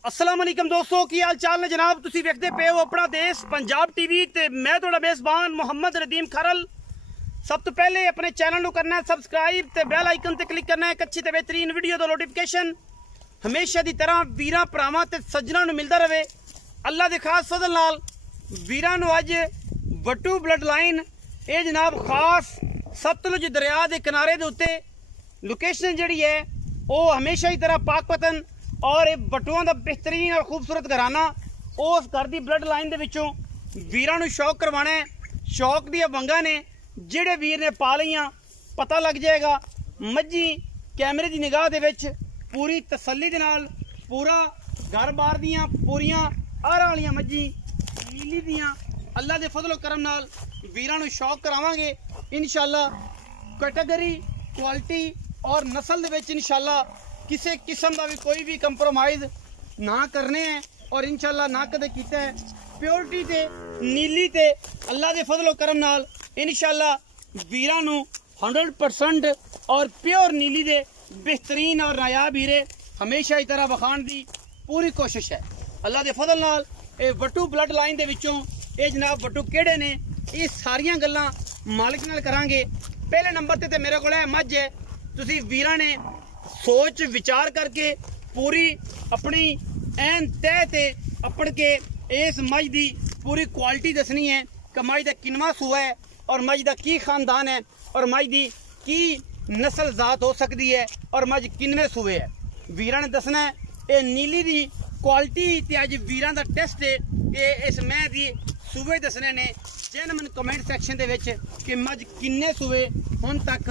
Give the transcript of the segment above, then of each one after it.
अस्सलाम वालेकुम दोस्तों, की हाल चाल ने जनाब। तुसी वेखदे पे हो अपना देश पंजाब टीवी ते मैं तुहाडा मेज़बान मोहम्मद रदीम खरल। सब तो पहले अपने चैनल को करना है सबसक्राइब ते बेल आइकन ते क्लिक करना है एक अच्छी ते बेहतरीन वीडियो दा नोटिफिकेशन हमेशा दी तरह वीरां भरावां ते सज्जनां नूं मिलदा रहे। अल्लाह दे खास फजल नाल वीरां नूं अज वट्टू ब्लड लाइन ये जनाब खास सतलुज दरिया के किनारे के उत्ते लोकेशन जिहड़ी है वो हमेशा ही तरह पाकपतन और ये बटुआं का बेहतरीन और खूबसूरत घराना उस घर की ब्लड लाइन के वीरां नूं शौक करवाना है। शौक दी वंगा ने जिहड़े वीर ने पा लियां पता लग जाएगा। मज्जी कैमरे की निगाह दे विच पूरी तसल्ली दे नाल पूरा घर बार दियां पूरियां आरा वालियां मज्जी नीली दियां अल्लाह दे फजलो करम नाल वीरां नूं शौक करावांगे इंशाअल्लाह। कैटेगरी क्वालिटी और नस्ल दे विच इंशाअल्लाह किसी किस्म का भी कोई भी कंप्रोमाइज़ ना करने हैं और इंशाअल्लाह ना कदे कीता है। प्योरिटी ते नीली ते अल्लाह दे फजलो करम नाल इंशाअल्लाह वीरां नूं 100% और प्योर नीली दे बेहतरीन और नायाब हीरे हमेशा ही तरह वखाण दी पूरी कोशिश है। अल्लाह दे फजल नाल ये वट्टू ब्लड लाइन दे विचों ये जनाब वट्टू केड़े ने ये सारियां गल्लां मालिक नाल करांगे। पहले नंबर ते मेरे कोल है मझ है। तुसी वीरां ने सोच विचार करके पूरी अपनी ऐन तय ते अपड़ के इस मझ की पूरी क्वालिटी दसनी है कि मझ का किनवा सूआ है और मझ का की खानदान है और मझ की की नस्ल जात हो सकती है और मझ किनवे सूए है। वीरां ने दसना है ये नीली की क्वालिटी ते अज वीरां का टेस्ट है ये इस मैं की सूबे दसने ने। जिन्हें मैंने कमेंट सैक्शन दे विच कि मझ किन्ने सूबे हुण तक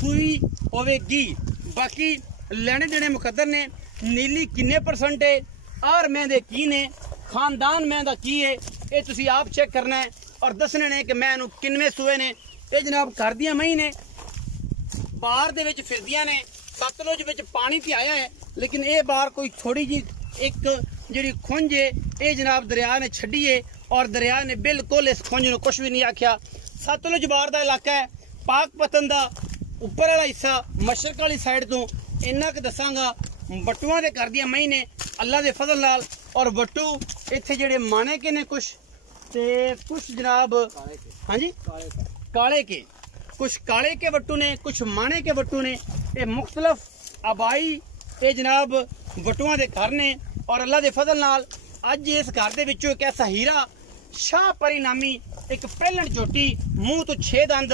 सूई होवेगी। बाकी लेने देने मुकद्दर ने नीली किन्ने परसेंट है और मैं दे की ने खानदान मैं दा की है ये तुसी आप चेक करना है और दसने ने कि मैं किन्ने सूए ने। ये जनाब घर दियां मई ने बाहर दे विच फिरदियां ने। सतलुज विच पानी ते आया है लेकिन ये बाहर कोई थोड़ी जी एक जिहड़ी खुंज है ये जनाब दरिया ने छड्डी है और दरिया ने बिल्कुल इस खुंज नूं कुछ भी नहीं आख्या। सतलुज बाहर दा इलाका है पाकपतन दा उपर वाला हिस्सा मशरक वाली साइड तो इन्ना क दसांगा। वट्टुआं दे घर दियां मई ने अल्लाह दे फजल नाल और वट्टू इत्थे जिहड़े माने के ने कुछ ते कुछ जनाब हाँ जी काले के कुछ काले के वट्टू ने कुछ माने के वट्टू ने ये मुख्तलिफ आबाई ये जनाब वट्टुआं दे घर ने। और अल्लाह दे फजल नाल अज इस घर दे विचों एक ऐसा हीरा शाह परी नामी एक पहलन चोटी मूँह तो 6 दंद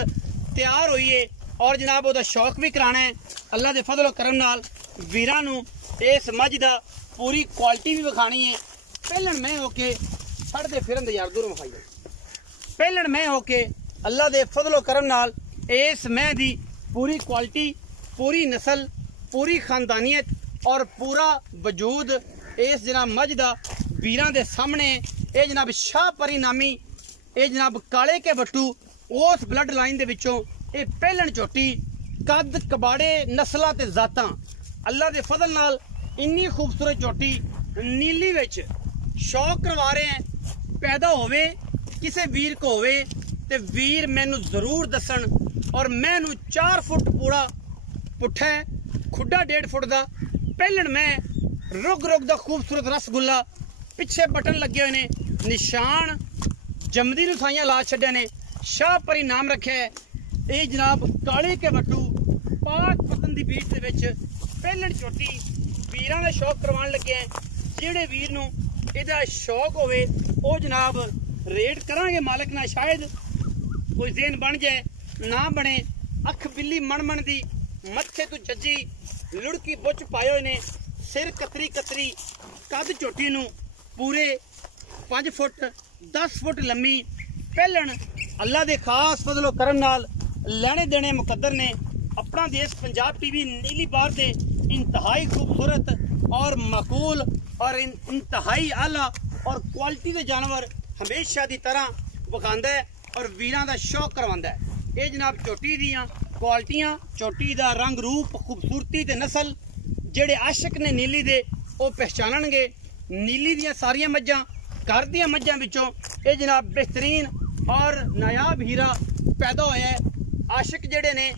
तैयार हुई है और जनाब वो शौक भी कराना है। अल्लाह के फजलो करम नाल वीरां नूं इस मझ दा पूरी क्वालिटी भी विखानी है। पहलन मैं होके सड़ते फिरन दे यार दूर विखाई पहलन मैं होके अल्लाह के फजलो करम नाल इस मैं दी पूरी क्वालिटी पूरी नस्ल पूरी खानदानियत और पूरा वजूद इस जनाब मझ दा वीरां दे सामने। ये जनाब शाह परी नामी ये जनाब काले के वट्टू उस ब्लड लाइन दे विचों ये पहलन चोटी कद कबाड़े नस्लां ते जातां अल्लाह दे फजल नाल इन्नी खूबसूरत चोटी नीली विच शौक करवा रहे हैं। पैदा होवे किसी वीर को होवे ते वीर मैनू जरूर दसन और मैनू 4 फुट पूरा पुट्ठा है खुड्डा 1.5 फुट का पहलन मैं रुग रुग दा खूबसूरत रसगुल्ला पिछे बटन लगे हुए ने निशान जमदी नूं साइयां ला छड्डे ने शाह परी नाम रखे है। ये जनाब काले के वट्टू पाकपतन दी बीट दे विच पहलन चोटी वीरां दा शौक करवाण लगे हैं। जिहड़े वीर नूं इहदा शौक होवे ओ जनाब रेट करांगे मालिक ना शायद कोई ज़हन बन जाए ना बने। अख बिल्ली मण दी मत्थे तो जज्जी लुड़की बुच पाए हुए ने सिर कतरी कतरी कद चोटी नूं पूरे 5 फुट 10 फुट लम्मी पहलन अल्लाह दे खास फजलो करम नाल लेने देने मुकद्दर ने। अपना देश पंजाब टीवी नीली बार दे इंतहाई खूबसूरत और माकूल और इंतहाई आला और क्वालिटी के जानवर हमेशा की तरह विखांदा है और वीरां दा शौक करवांदा है। ये जनाब चोटी दियां क्वालिटियां चोटी दा रंग रूप खूबसूरती ते नस्ल जेड़े आशिक ने नीली दे वो पहचानणगे। नीली दियां सारियां मज्जां घर दियां मज्जां विचों ये जनाब बेहतरीन और नायाब हीरा पैदा होया है। आशिक जेड़े ने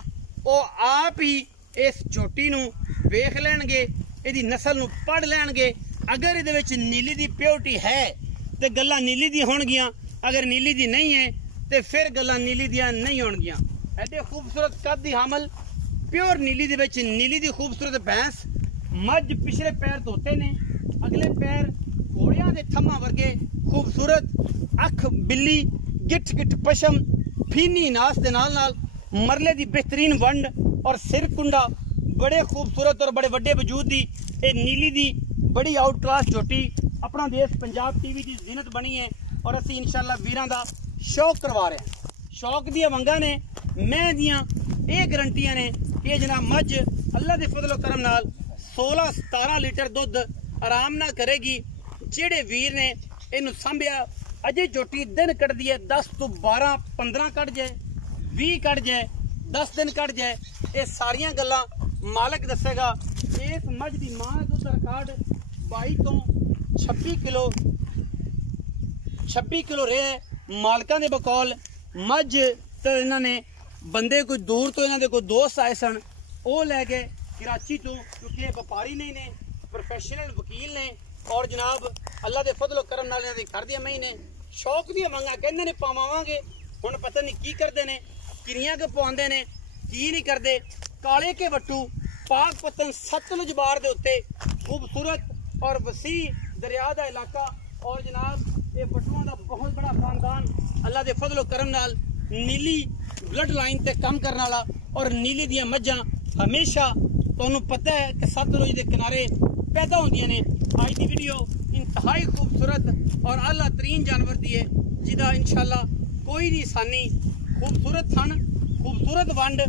वो आप ही इस चोटी नूं वेख लैणगे इहदी नस्ल नूं पढ़ लैणगे अगर ये नीली की प्योरिटी है तो गल्लां नीली दी होणगियां, अगर नीली दी नहीं है तो फिर गल्लां नीली दियां नहीं होणगियां। एडे खूबसूरत कद दी हामल प्योर नीली दे विच नीली दी खूबसूरत भैंस। मझ पिछले पैर धोते ने, अगले पैर घोड़ियां दे थम्मा वर्गे खूबसूरत, अख बिल्ली, गिठ गिठ पशम, फीनी नास दे नाल नाल मरले दी बेहतरीन वंड और सिर कुंडा बड़े खूबसूरत और बड़े वड्डे वजूद दी ए नीली दी बड़ी आउट क्लास झोटी अपना देश पंजाब टीवी की जीनत बनी है और असी इंशाल्लाह वीरां दा शौक करवा रहे हैं। शौक दी वंगा ने मैं दियां ये गारंटियां ने कि जनाब मझ अल्लाह दे फजल करम नाल 16-17 लीटर दुध आराम ना करेगी। जेड़े वीर ने इनू संभिया अजे झोटी दिन कटदी है 10 तो 12-15 कट जाए, 20 कट जाए, 10 दिन कट जाए, ये सारियां गल्लां मालक दसेगा। इस मझ दी मां दुध रिकॉर्ड 22 तो 26 किलो रहे मालकां दे बकौल। मझ तो इन्होंने बंदे कोई दूर तो इन्होंने कोई दोस्त आए सन, वो लै गए कराची तो, क्योंकि व्यापारी नहीं ने, प्रोफेशनल वकील ने और जनाब अल्लाह के फजलो करम नाल इन्हां दी कर दिया महीने शौक दी मंगा कहंदे ने पावांगे। हुण पता नहीं की करदे ने, किरियां के पवांदे ने, की नहीं करदे। काले के वट्टू पाक पतन सतलुज बार दे उत्ते खूबसूरत और वसी दरिया का इलाका और जनाब ये वट्टुआं दा बहुत बड़ा खानदान अल्लाह के फजलो करम नाल नीली ब्लड लाइन ते कम करने वाला और नीली दियां मझां हमेशा तुहानूं पता है कि सतलुज के किनारे पैदा होंदियां ने। आज की वीडियो इंतहाई खूबसूरत और आला तरीन जानवर दी है जिदा इंशाल्लाह कोई नहीं सानी। खूबसूरत थन, खूबसूरत वंड,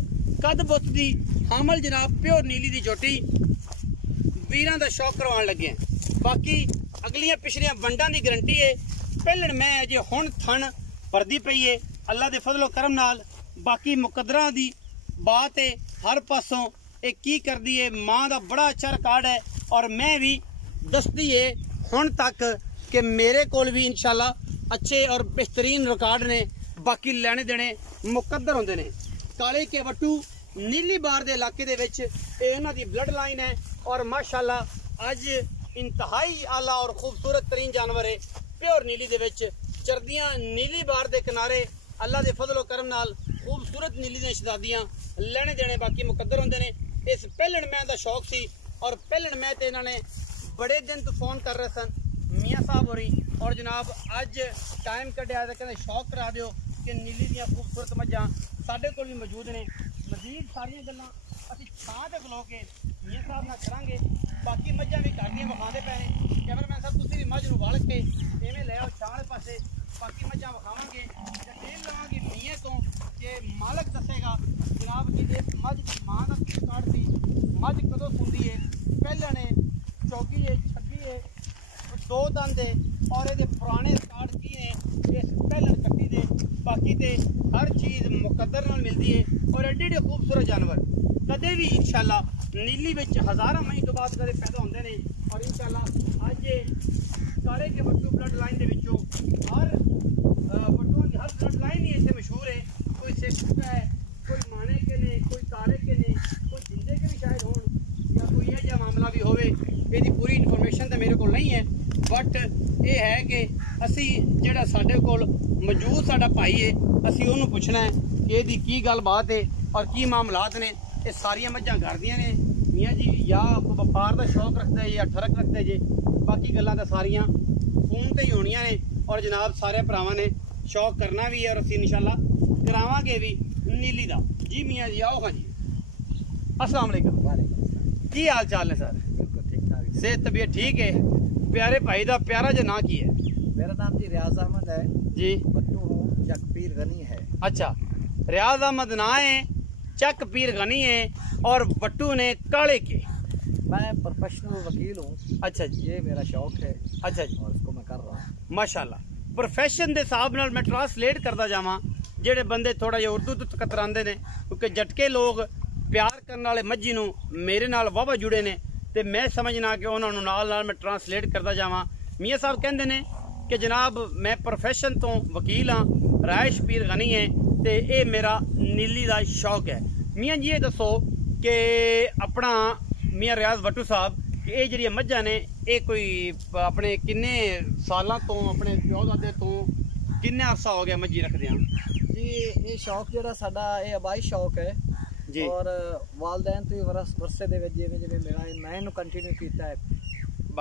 कद बुत दी हामल जनाब प्योर नीली दी झोटी वीरां दा शौक करवान लगे हैं। बाकी अगलियां पिछलियां वंडां दी गारंटी है। पहलण मैं अजे हुण थन भरदी पई है अल्लाह दे फजलो करम नाल। बाकी मुकद्दरां दी बात है हर पासों ये की करदी है, मां दा बड़ा अच्छा रिकॉर्ड है और मैं भी दसदी है हुण तक कि मेरे कोल भी इंशाल्लाह अच्छे और बेहतरीन रिकॉर्ड ने। बाकी लैने देने मुकद्दर होंदे ने। काले के वट्टू नीली बार दे इलाके दे विच इन्हां दी ब्लड लाइन है और माशाल्लाह अज इंतहाई आला और खूबसूरत तरीन जानवर है। प्योर नीली दे विच चरदियां नीली बार दे किनारे अल्लाह दे फजलो करम नाल खूबसूरत नीली दी शहजादियां लैने देने बाकी मुकद्दर होंदे ने। इस पहलण मैं दा शौक सी और पहलण मैं ते इन्हां ने बड़े दिन तो फोन कर रहे सन मियाँ साहब होरी और जनाब अज टाइम कढ़िया ते कहंदे शौक करा दिओ कि नीली दियां खूबसूरत मझां साडे कोल भी मौजूद ने। मजीद सारियां गल्लां असीं छां ते खलो के मियाँ साहब नाल करांगे। बाकी मझां भी घाटियां विखांदे पए ने। कैमरामैन साहब तुसीं भी मझ नूं वल के इवें लै आओ छां वाले पासे। बाकी मझां विखावांगे डिटेल लवांगे मियाँ तो कि मालक दसेगा जनाब कि इस मझ दी मां दा की रिकॉर्ड सी, मझ कदों सुंदी है, पहले ने चौकी है, छब्बी है, 2 दंद है और ये पुराने रिकॉर्ड की ने इस पहले कट्टी दे। बाकी ते हर चीज़ मुकद्दर नाल मिलती है और एडे एडे खूबसूरत जानवर कदे भी इंशाल्लाह नीली विच हज़ारां महीने तो बाद कदे पैदा होंदे ने। और इंशाल्लाह अज काले के वट्टू ब्लड लाइन दे विचों हर वट्टुआं दी हर ब्लड लाइन ही इत्थे मशहूर है। कोई सिख का है, कोई माने के ने, कोई काले के ने, कोई जिंदे के भी शायद होण या कोई यह मामला भी होवे। ਇਹਦੀ पूरी इन्फॉर्मेशन तो मेरे को नहीं है बट ये है कि असी ਜਿਹੜਾ ਸਾਡੇ ਕੋਲ मौजूद साडा भाई है असी ਉਹਨੂੰ पुछना है कि ਇਹਦੀ की गलबात है और की मामलात ने। ये सारिया मझां करदियां ने मियाँ जी या कोई व्यापार का शौक रखते या ठरक रखते जे। बाकी गल्लां तो सारियां फोन ते ही होणियां ने और जनाब सारे भरावां ने शौक करना भी है और असी इंशाल्लाह करावांगे भी नीली दा। जी मियाँ जी आओ। हाँ जी अस्सलाम वालेकुम, की हाल चाल है सर? सेहत तबीयत ठीक है? प्यारे भाई दा प्यारा जो ना की है? मेरा नाम जी रियाज अहमद है जी, बट्टू हूँ, चक पीर गनी है। अच्छा, रियाज अहमद ना है, चक पीर गनी है और बट्टू ने काले के। मैं प्रोफेशनल वकील हूँ। अच्छा जी, ये मेरा शौक है। अच्छा जी, और इसको मैं कर रहा हूँ माशाल्लाह। प्रोफेशन के हिसाब नाल मैं ट्रांसलेट करता जावां जेडे बंदे थोड़ा जिहा उर्दू तो कतरांदे ने क्योंकि झटके लोग प्यार करने वाले मझी नूं मेरे नाल वाहवा जुड़े ने ते मैं समझना कि उन्होंने नाल नाल मैं ट्रांसलेट करता जावां। मियाँ साहब कहते ने कि जनाब मैं प्रोफेशन तो वकील हाँ, रायश पीर गनी है ते ये मेरा नीली का शौक है। मियाँ जी ये दसो कि अपना मियाँ रियाज बट्टू साहब कि ये जी मझां ने ਇਹ ਕੋਈ ਆਪਣੇ ਕਿੰਨੇ ਸਾਲਾਂ ਤੋਂ ਆਪਣੇ ਪਿਓ ਦਾਦੇ ਤੋਂ ਕਿੰਨੇ ਅਰਸਾ ਹੋ ਗਿਆ ਮੱਝੀ ਰੱਖਦੇ ਆ जी ये शौक ਜਿਹੜਾ ਸਾਡਾ ਇਹ ਆਬਾਈ ਸ਼ੌਕ ਹੈ ਜੀ ਔਰ ਵਾਲਦੈਨ ਤੋਂ ਵਰਸੇ ਦੇ ਵਿੱਚ ਜਿਵੇਂ ਜਿਵੇਂ ਮੇਰਾ ਮੈਂ ਇਹਨੂੰ ਕੰਟੀਨਿਊ ਕੀਤਾ ਹੈ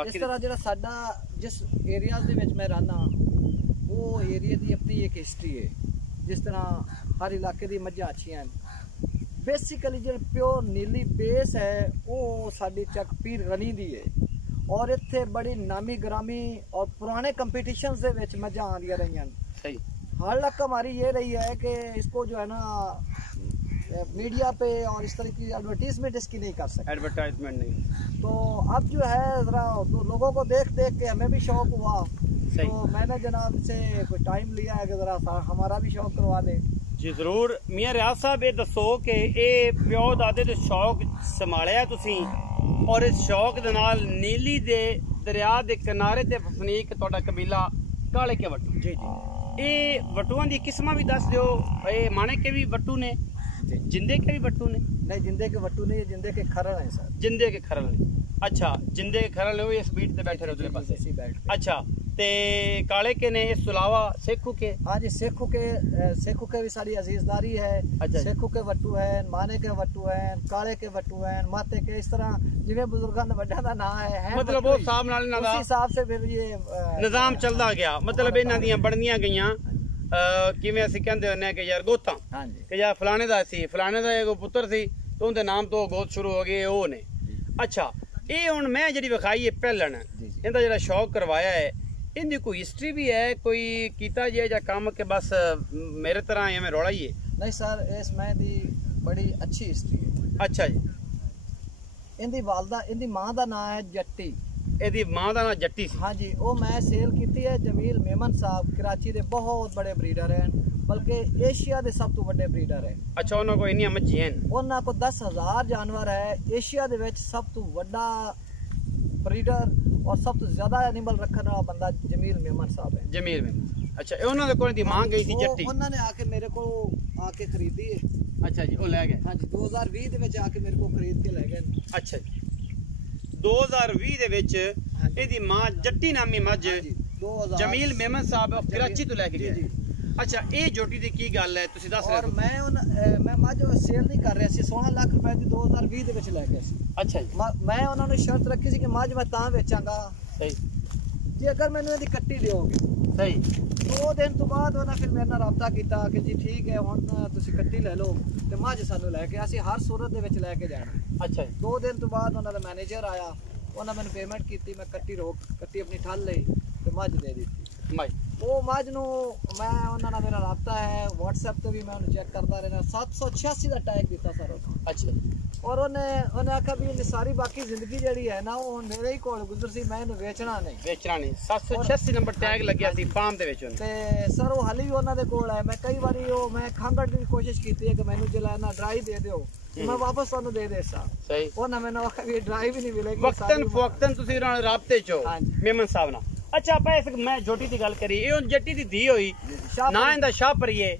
ਇਸ ਤਰ੍ਹਾਂ ਜਿਹੜਾ ਸਾਡਾ ਜਿਸ ਏਰੀਆਜ਼ ਦੇ ਵਿੱਚ ਮੈਂ ਰਹਿਣਾ ਉਹ ਏਰੀਆ ਦੀ ਆਪਣੀ ਇੱਕ ਹਿਸਟਰੀ ਹੈ ਜਿਸ ਤਰ੍ਹਾਂ ਹਰ ਇਲਾਕੇ ਦੀ ਮੱਝਾਂ ਅੱਛੀਆਂ ਹਨ ਬੇਸਿਕਲੀ ਜਿਹੜਾ ਪਿਓਰ ਨੀਲੀ ਬੇਸ ਹੈ ਉਹ ਸਾਡੀ ਚੱਕ ਪੀਰ ਗਨੀ ਦੀ ਹੈ ਔਰ ਇੱਥੇ ਬੜੀ ਨਾਮੀ ਗ੍ਰਾਮੀ और पुराने कंपटीशंस ਦੇ ਵਿੱਚ मजा आ रही हैं सही हालांकि हमारी ये रही है कि इसको जो है ना मीडिया पे और इस तरह की एडवर्टीजमेंट इसकी नहीं कर सकते एडवर्टाइजमेंट नहीं तो अब जो है जरा तो लोगों को देख देख के हमें भी शौक हुआ तो मैंने जनाब से कोई टाइम लिया है कि जरा हमारा भी शौक करवा दे जी जरूर मियां रियाज साहब ये दसो कि ये प्यो दादे दे शौक संभालिया तुसी और इस शौक दे नाल नीली दे दरिया दे किनारे ते फसनीक तुहाडा कबीला काले के वट्टू जी जी ये वट्टूआं दी किस्मां भी दस दिओ ये माणे के भी वट्टू ने जिंदे के भी वट्टू ने नहीं जिंदे के वट्टू नहीं जिंदे के खरल हैं सर जिंदे के खरल अच्छा जिंदे के खरल हो इस बीट ते बैठे रहो उधर पासे इसी बेल्ट पे अच्छा ते काले के ने इस अलावा सेखू के हाँ जी सेखू के भी सारी अजीजदारी है अच्छा सेखू के वट्टू है माने के वट्टू है काले के वट्टू है माते के इस तरह जिवें बुजुर्गां दा वड्डा दा नाम है मतलब वो हिसाब नाल इन्हां दा उस हिसाब से फिर ये निजाम चलदा गया मतलब इन्हां दियां बनदियां गईयां किवें ਅਸੀਂ ਕਹਿੰਦੇ ਹੁੰਨੇ ਆ ਕਿ ਯਾਰ ਗੋਤਾਂ ਹਾਂਜੀ ਕਿ ਯਾਰ ਫਲਾਣੇ ਦਾ ਸੀ ਫਲਾਣੇ ਦਾ ਇੱਕ ਪੁੱਤਰ ਸੀ ਤੇ ਉਹਦੇ ਨਾਮ ਤੋਂ ਗੋਤ ਸ਼ੁਰੂ ਹੋ ਗਏ ਉਹ ਨੇ ਅੱਛਾ ਇਹ ਹੁਣ ਮੈਂ ਜਿਹੜੀ ਵਿਖਾਈ ਹੈ ਪਹਿਲਣ ਇਹਦਾ ਜਿਹੜਾ ਸ਼ੌਕ ਕਰਵਾਇਆ ਹੈ ਇਹਦੀ ਕੋਈ ਹਿਸਟਰੀ भी है कोई कीता जे ਜਾਂ ਕੰਮ ਕਿ ਬਸ ਮੇਰੇ ਤਰ੍ਹਾਂ ਐਵੇਂ ਰੌਲਾ ਹੀ ਹੈ नहीं सर इस मैं दी बड़ी अच्छी हिस्ट्री है अच्छा जी इनदी वालदा इनदी मां दा नाम है जट्टी ਇਹਦੀ ਮਾਂ ਦਾ ਨਾਂ ਜੱਟੀ ਸੀ हाँ जी वो मैं सेल की है जमील मेमन साहब कराची ਦੇ ਬਹੁਤ बड़े ब्रीडर हैं बल्कि एशिया ਦੇ ਸਭ ਤੋਂ ਵੱਡੇ ब्रीडर हैं ਅੱਛਾ ਉਹਨਾਂ ਕੋਲ ਇੰਨੀਆਂ ਮੱਝੀਆਂ ਹਨ ਉਹਨਾਂ ਕੋਲ 10,000 ਜਾਨਵਰ ਹੈ ਏਸ਼ੀਆ ਦੇ ਵਿੱਚ ਸਭ ਤੋਂ ਵੱਡਾ ब्रीडर और सब तो ज्यादा एनिमल रखने वाला बंदा जमील मेमन साहब है जमील में अच्छा ਉਹਨਾਂ ਦੇ ਕੋਲ ਦੀ ਮਾਂ ਗਈ ਸੀ ਜੱਟੀ ਉਹਨਾਂ ਨੇ ਆ ਕੇ ਮੇਰੇ ਕੋਲ ਆ ਕੇ ਖਰੀਦੀ ਹੈ ਅੱਛਾ ਜੀ ਉਹ ਲੈ ਗਏ ਹਾਂਜੀ 2020 ਦੇ ਵਿੱਚ ਆ ਕੇ ਮੇਰੇ ਕੋਲ ਖਰੀਦ ਕੇ ਲੈ ਗਏ ਅੱਛਾ ਜੀ 2020 ਦੇ ਵਿੱਚ ਇਹਦੀ ਮਾਂ ਜੱਟੀ ਨਾਮੀ ਮੱਝ ਜਮੀਲ ਮੇਮਨ ਸਾਹਿਬ ਕਰਾਚੀ ਤੋਂ ਲੈ ਕੇ ਗਏ ਅੱਛਾ ਇਹ ਜੋਟੀ ਦੀ ਕੀ ਗੱਲ ਹੈ ਤੁਸੀਂ ਦੱਸ ਰਹੇ ਹੋ ਔਰ ਮੈਂ ਮੱਝ ਸੇਲ ਨਹੀਂ ਕਰ ਰਿਹਾ ਸੀ 16 ਲੱਖ ਰੁਪਏ ਦੀ 2020 ਦੇ ਵਿੱਚ ਲੈ ਗਿਆ ਸੀ ਅੱਛਾ ਜੀ ਮੈਂ ਉਹਨਾਂ ਨੂੰ ਸ਼ਰਤ ਰੱਖੀ ਸੀ ਕਿ ਮੱਝ ਮੈਂ ਤਾਂ ਵੇਚਾਂਗਾ ਸਹੀ ਜੇ ਅਗਰ ਮੈਨੂੰ ਇਹਦੀ ਕੱਟੀ ਦਿਓਗੇ ਸਹੀ 2 ਦਿਨ ਤੋਂ ਬਾਅਦ ਉਹਨਾਂ ਫਿਰ ਮੇਰੇ ਨਾਲ ਰਾਬਤਾ ਕੀਤਾ ਕਿ ਜੀ ਠੀਕ ਹੈ ਹੁਣ ਤੁਸੀਂ ਕੱਟੀ ਲੈ ਲਓ ਤੇ ਮੱਝ ਸਾਨੂੰ ਲੈ ਕੇ ਅਸੀਂ ਹਰ ਸੂਰਤ ਦੇ ਵਿੱਚ ਲੈ ਕੇ ਜਾਣਾ ਅੱਛਾ ਜੀ 2 ਦਿਨ ਤੋਂ ਬਾਅਦ ਉਹਨਾਂ ਦਾ ਮੈਨੇਜਰ ਆਇਆ ਉਹਨਾਂ ਮੈਨੂੰ ਪੇਮੈਂਟ ਕੀਤੀ ਮੈਂ ਕੱਟੀ ਆਪਣੀ ਠੱਲ ਲਈ ਤੇ ਮੱਝ ਦੇ ਦਿੱਤੀ ਮਾਈ ਉਹ ਮੱਝ ਨੂੰ ਮੈਂ ਉਹਨਾਂ ਨਾਲ ਮੇਰਾ ਰਾਬਤਾ ਹੈ WhatsApp ਤੇ ਵੀ ਮੈਂ ਉਹਨੂੰ ਚੈੱਕ ਕਰਦਾ ਰਹਿਣਾ 786 ਦਾ ਟੈਗ ਦਿੱਤਾ ਸਰ ਅੱਛਾ ਔਰ ਉਹਨੇ ਆਖਿਆ ਵੀ ਇਹ ਸਾਰੀ ਬਾਕੀ ਜ਼ਿੰਦਗੀ ਜਿਹੜੀ ਹੈ ਨਾ ਉਹ ਮੇਰੇ ਹੀ ਕੋਲ ਗੁਜ਼ਰ ਸੀ ਮੈਂ ਇਹਨੂੰ ਵੇਚਣਾ ਨਹੀਂ 786 ਨੰਬਰ ਟੈਗ ਲੱਗਿਆ ਸੀ ਫਾਰਮ ਦੇ ਵਿੱਚ ਤੇ ਸਰ ਉਹ ਹਾਲੀ ਵੀ ਉਹਨਾਂ ਦੇ ਕੋਲ ਹੈ ਮੈਂ ਕਈ ਵਾਰੀ ਮੈਂ ਖਾਂਗੜ ਦੀ ਕੋਸ਼ਿਸ਼ ਕੀਤੀ ਹੈ ਕਿ ਮੈਨੂੰ ਜਿਹੜਾ ਨਾ ਡਰਾਈ ਦੇ ਦਿਓ ਮੈਂ ਵਾਪਸ ਤੁਹਾਨੂੰ ਦੇ ਦੇਸਾਂ ਸਹੀ ਉਹਨਾਂ ਮੈਨੂੰ ਆਖਿਆ ਵੀ ਡਰਾਈ ਵੀ ਨਹੀਂ ਮਿਲੇਗੀ ਵਕਤਨ ਫਵਕਤਨ ਤੁਸੀਂ ਉਹਨਾਂ ਨਾਲ ਰਾਬਤੇ ਚ ਹੋ ਮੇਮਨ ਸਾਹਿਬ ਨਾਲ ਅੱਛਾ ਆਪਾਂ ਇਸ ਮੈਂ ਜੋਟੀ ਦੀ ਗੱਲ ਕਰੀ ਇਹ ਜੱਟੀ ਦੀ ਧੀ ਹੋਈ ਨਾ ਇਹਦਾ ਸ਼ਾਹ ਪਰੀਏ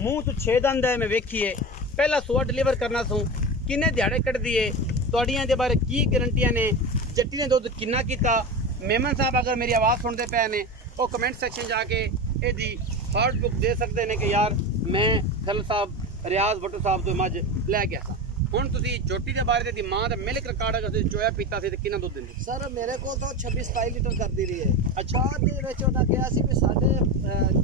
ਮੂੰਹ ਤੋਂ 6 ਦੰਦ ਹੈ ਮੈਂ ਵੇਖੀਏ ਪਹਿਲਾ ਸੂਆ ਡਿਲੀਵਰ ਕਰਨਾ ਸੂ ਕਿੰਨੇ ਦਿਹਾੜੇ ਕੱਢਦੀ ਏ ਤੁਹਾਡੀਆਂ ਦੇ ਬਾਰੇ ਕੀ ਗਰੰਟੀਆਂ ਨੇ ਜੱਟੀ ਨੇ ਦੁੱਧ ਕਿੰਨਾ ਕੀਤਾ ਮੇਮਨ ਸਾਹਿਬ ਅਗਰ ਮੇਰੀ ਆਵਾਜ਼ ਸੁਣਦੇ ਪਏ ਨੇ ਉਹ ਕਮੈਂਟ ਸੈਕਸ਼ਨ ਜਾ ਕੇ ਇਹਦੀ ਹਾਰਡ ਬੁੱਕ ਦੇ ਸਕਦੇ ਨੇ ਕਿ ਯਾਰ ਮੈਂ ਖਲ ਸਾਹਿਬ ਰਿਆਜ਼ ਭੱਟੂ ਸਾਹਿਬ ਤੋਂ ਮੱਝ ਲੈ ਗਿਆ ਸਾਂ ਹੁਣ ਤੁਸੀਂ ਜੋਟੀ ਦੇ ਬਾਰੇ ਦੀ ਮਾਂ ਦਾ ਮਿਲਕ ਰਿਕਾਰਡ ਅਗਰ ਤੁਸੀਂ ਚੋਇਆ ਪੀਤਾ ਸੀ ਤੇ ਕਿੰਨਾ ਦੁੱਧ ਦਿੰਦੀ ਸਰ ਮੇਰੇ ਕੋਲ ਤਾਂ 26-27 ਲੀਟਰ ਕਰਦੀ ਰਹੀ ਹੈ ਅੱਛਾ ਬਾਅਦ ਦੇ ਵਿੱਚ ਉਹਨਾਂ ਕਿਹਾ ਸੀ ਵੀ ਸਾਡੇ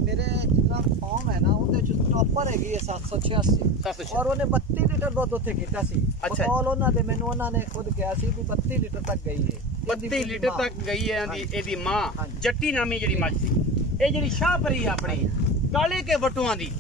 ਮੇਰੇ ਜਿੰਨਾ ਫਾਰਮ ਹੈ ਨਾ ਉਹਦੇ ਚ ਪ੍ਰੋਪਰ ਹੈਗੀ ਹੈ 786 ਔਰ ਉਹਨੇ 32 ਲੀਟਰ ਦੁੱਧ ਉੱਥੇ ਕੀਤਾ ਸੀ ਬਤੌਲ ਉਹਨਾਂ ਦੇ ਮੈਨੂੰ ਉਹਨਾਂ ਨੇ ਖੁਦ ਕਿਹਾ ਸੀ ਵੀ 32 ਲੀਟਰ ਤੱਕ ਗਈ ਹੈ 32 ਲੀਟਰ ਤੱਕ ਗਈ ਹੈ ਇਹਦੀ ਮਾਂ ਜੱਟੀ ਨਾਮੀ ਜਿਹੜੀ ਮੱਝ ਸੀ ਇਹ ਜਿਹੜੀ ਸ਼ਾਹਪਰੀ ਆਪਣੀ ਕਾਲੇ ਕੇ ਵਟੂਆਂ ਦੀ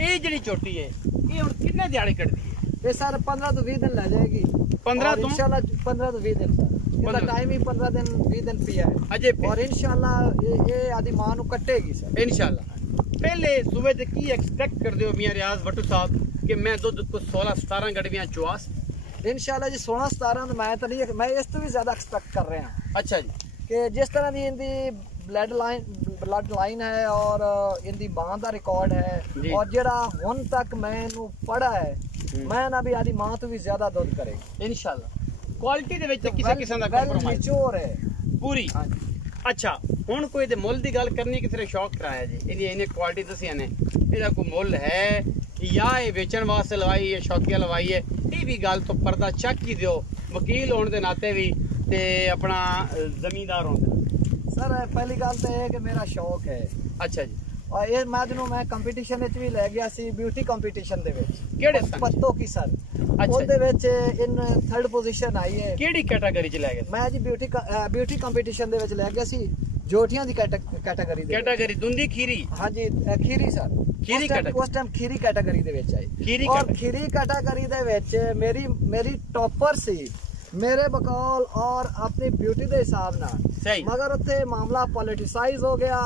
ਇਹ ਜਿਹੜੀ ਚੋਟੀ ਹੈ ਇਹ ਹੁਣ ਕਿੰਨੇ ਦਿਹਾੜੇ ਕੱਢਦੀ ਹੈ ये सर 15 तो 20 दिन ले जाएगी 15 तो इंशाल्लाह 15 तो 20 दिन सर इसका टाइम ही 15 दिन 20 दिन पिया है अजय और इंशाल्लाह ये आदि मां नु कटेगी सर इंशाल्लाह पहले सुबह ते की एक्सपेक्ट कर दियो मियां रियाज भट्टू साहब कि मैं दुध को 16 17 गड़वियां चुआस इंशाल्लाह जी 16 17 मैं तो नहीं मैं इस तो भी ज्यादा एक्सपेक्ट कर रहे हैं अच्छा जी कि जिस तरह दी इनदी ब्लड लाइन है और इनदी मां दा रिकॉर्ड है और जेड़ा हुन तक मैंने पढ़ा है मैं ना भी आदि मां तो भी ज्यादा दूध करेगी इंशाल्लाह क्वालिटी दे विच किसी किस्म दा कंप्रोमाइज मैच्योर है पूरी हाँ जी अच्छा हुण कोई दे मुल दी गल करनी कि तेरे शौक कराया जी इहदी इन्हें क्वालिटी दसिया ने इहदा कोई मुल है या ये बेचण वास्ते लवाई है शौकिया लवाई है ये भी गल तो पर्दा चक ही दियो वकील होने के नाते भी ते अपना जमींदार होने दे नाते सर पहली गल तो है कि मेरा शौक है अच्छा जी और ये मैं कंपीटिशन विच भी लै गया सी ब्यूटी कंपीटिशन दे विच केड़े पत्तों की सर ਉਹਦੇ ਵਿੱਚ ਇਨ 3rd ਪੋਜੀਸ਼ਨ ਆਈ ਹੈ ਕਿਹੜੀ ਕੈਟਾਗਰੀ ਚ ਲੈ ਗਏ ਮੈਂ ਜੀ ਬਿਊਟੀ ਕੰਪੀਟੀਸ਼ਨ ਦੇ ਵਿੱਚ ਲੈ ਗਿਆ ਸੀ ਜੋਟੀਆਂ ਦੀ ਕੈਟਾਗਰੀ ਦੇ ਕੈਟਾਗਰੀ ਦੁੰਦੀ ਖੀਰੀ ਹਾਂਜੀ ਖੀਰੀ ਸਰ ਖੀਰੀ ਕੈਟਾਗਰੀ ਉਸ ਟਾਈਮ ਖੀਰੀ ਕੈਟਾਗਰੀ ਦੇ ਵਿੱਚ ਆਈ ਔਰ ਖੀਰੀ ਕੈਟਾਗਰੀ ਦੇ ਵਿੱਚ ਮੇਰੀ ਟੌਪਰ ਸੀ मेरे बकौल और अपनी ब्यूटी के हिसाब ना मगर उत्थे मामला पॉलिटिसाइज हो गया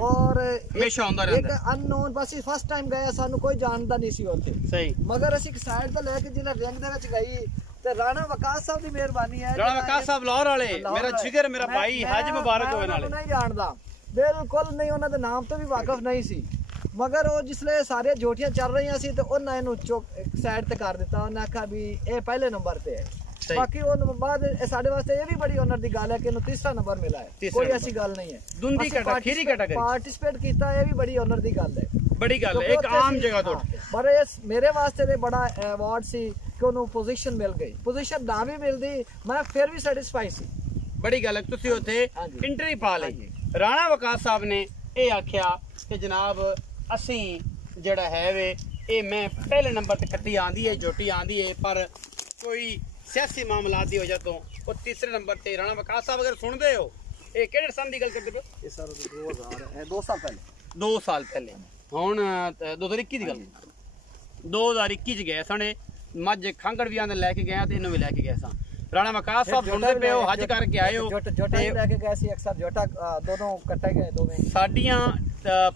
और एक अननोन बस फर्स्ट टाइम गए सानू कोई जानता नहीं सी उत्थे सही मगर असी एक साइड ते लेके जिन्हें रिंग दे विच गई ते राणा वकास साहब दी मेहरबानी है राणा वकास साहब लाहौर वाले मेरा जिगर मेरा भाई हज मुबारक होने वाले नहीं जानदा बिल्कुल नहीं उन्हां दे नाम तो भी वाकिफ नहीं सी मगर वो जिसले सारे जोटियां चल रही सी ते उन्हां इहनू चुक साइड ते कर दिता उन्हां आखा भी ये पहले नंबर ते है बाकी बाद साडे वास्ते ये भी बड़ी ऑनर दी गल है कि तीसरा नंबर मिला है कोई ऐसी गल नहीं है दुंदी खीरी कैटेगरी पार्टिसिपेट कीता ये भी बड़ी ऑनर दी गल है बड़ी गल है एक आम जगह तो पर मेरे वास्ते ते बड़ा अवार्ड सी कि उन्होंने पोजीशन मिल गई पोजीशन ना भी मिलदी मैं फिर भी सैटिस्फाई सी बड़ी गल है तुसी उत्थे इंट्री पा लई राणा वकास साहब ने ये आख्या कि जनाब असी जेड़ा है वे ये मैं पहले नंबर ते कट्टी आंदी है जोटी आंदी है पर कोई सियासी मामला दी वजह तो वो तीसरे नंबर ते राणा वकास साहब अगर सुनदे हो ये केड़े सन दी गल करदे पे ये सर 2000 2 साल पहले 2 साल पहले हुन 2021 दी गल 2021 च गए सने मझ खांगड़ भी आंदे लेके गए ते इन्नू भी लेके गए सा राणा वकास साहब सुनदे पे हो हज करके आए हो जोटा लेके गए सी अक्सर जोटा दोनों कट्टे गए दोवें साडियां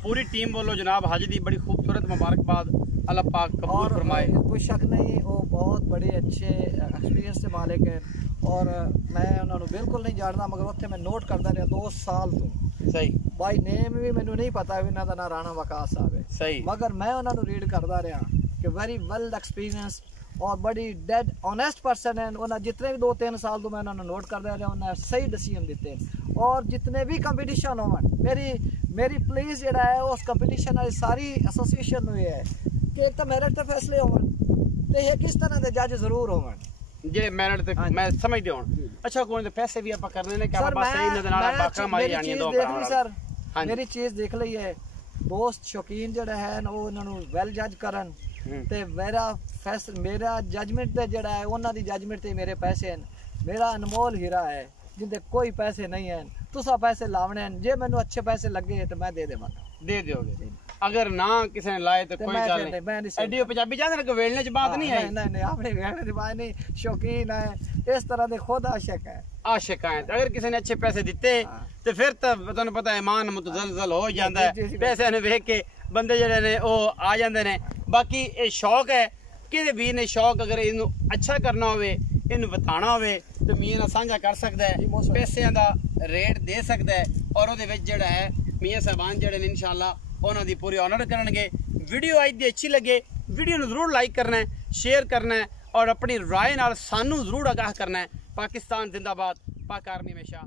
पूरी टीम बोलो जनाब हज दी बड़ी खूबसूरत मुबारकबाद अल्लाह पाक कबूल फरमाए कोई शक नहीं वो बहुत बड़े अच्छे एक्सपीरियंस से मालिक है और मैं उन्होंने बिल्कुल नहीं जानता मगर उत्थे मैं नोट करता रहा 2 साल तो सही बाई नेम भी मैनू नहीं पता भी इन्हां दा नाम राणा वकास साहब है सही मगर मैं उन्होंने रीड करता रहा कि वेरी वेल एक्सपीरियंस और बड़ी डेड ऑनेस्ट पर्सन है उन्हें जितने भी 2-3 साल तो मैं उन्होंने नोट करता रहा उन्हें सही डिसीजन दिते और जितने भी कंपीटिशन हो मेरी प्लीज जो है उस कंपीटिशन वाली सारी एसोसीएशन हुई है कि एक तो मेरिट ते फैसले होवन ते किस तरह के जज जरूर होवन जे मेरिट ते मैं समझदे होण अच्छा कोई दे पैसे भी आप करने ने क्या बस सही नजर नाल बाका मारी जानी है दो सर मेरी चीज देख ली है दोस्त शौकीन जड़ा है वो उन्होंने वेल जज करन ते मेरा जजमेंट ते जड़ा है उन्हां दी जजमेंट ते मेरे पैसे हैं मेरा अनमोल हीरा है जिंदे कोई पैसे नहीं हैं तुसा पैसे लावने हैं जे मैनू अच्छे पैसे लगे तो मैं दे देवांगा दे दोगे अगर ना किसी ने लाए तो कोई गल नहीं एडी पंजाबी जानदे ने वेलने च बात नहीं आई नहीं आपने वेलने दी बात नहीं शौकीन है इस तरह दे खुद आशिक है अगर किसी ने अच्छे पैसे दिते तो फिर तो तुहानू पता है ईमान मुतजलजल हो जांदा है पैसे ने वेख के बंदे जेडे ने ओ आ जांदे ने बाकी ये शौक है किसी भी ने शौक अगर इनू अच्छा करना होवे इनू बताना होवे तो मियां नाल सांझा कर सकदा है पैसिਆਂ ਦਾ रेट दे सकदा है और ਉਹਦੇ ਵਿੱਚ ਜਿਹੜਾ ਹੈ मियां साहबान ਜਿਹੜੇ ਨੇ इंशाअल्लाह ਉਹਨਾਂ ਦੀ ਪੂਰੀ ऑनर ਕਰਨਗੇ वीडियो आज दी अच्छी लगे वीडियो ਨੂੰ ਜ਼ਰੂਰ लाइक करना है शेयर करना है और अपनी राय ਨਾਲ ਸਾਨੂੰ ਜ਼ਰੂਰ आगाह करना है पाकिस्तान जिंदाबाद पाक आर्मी हमेशा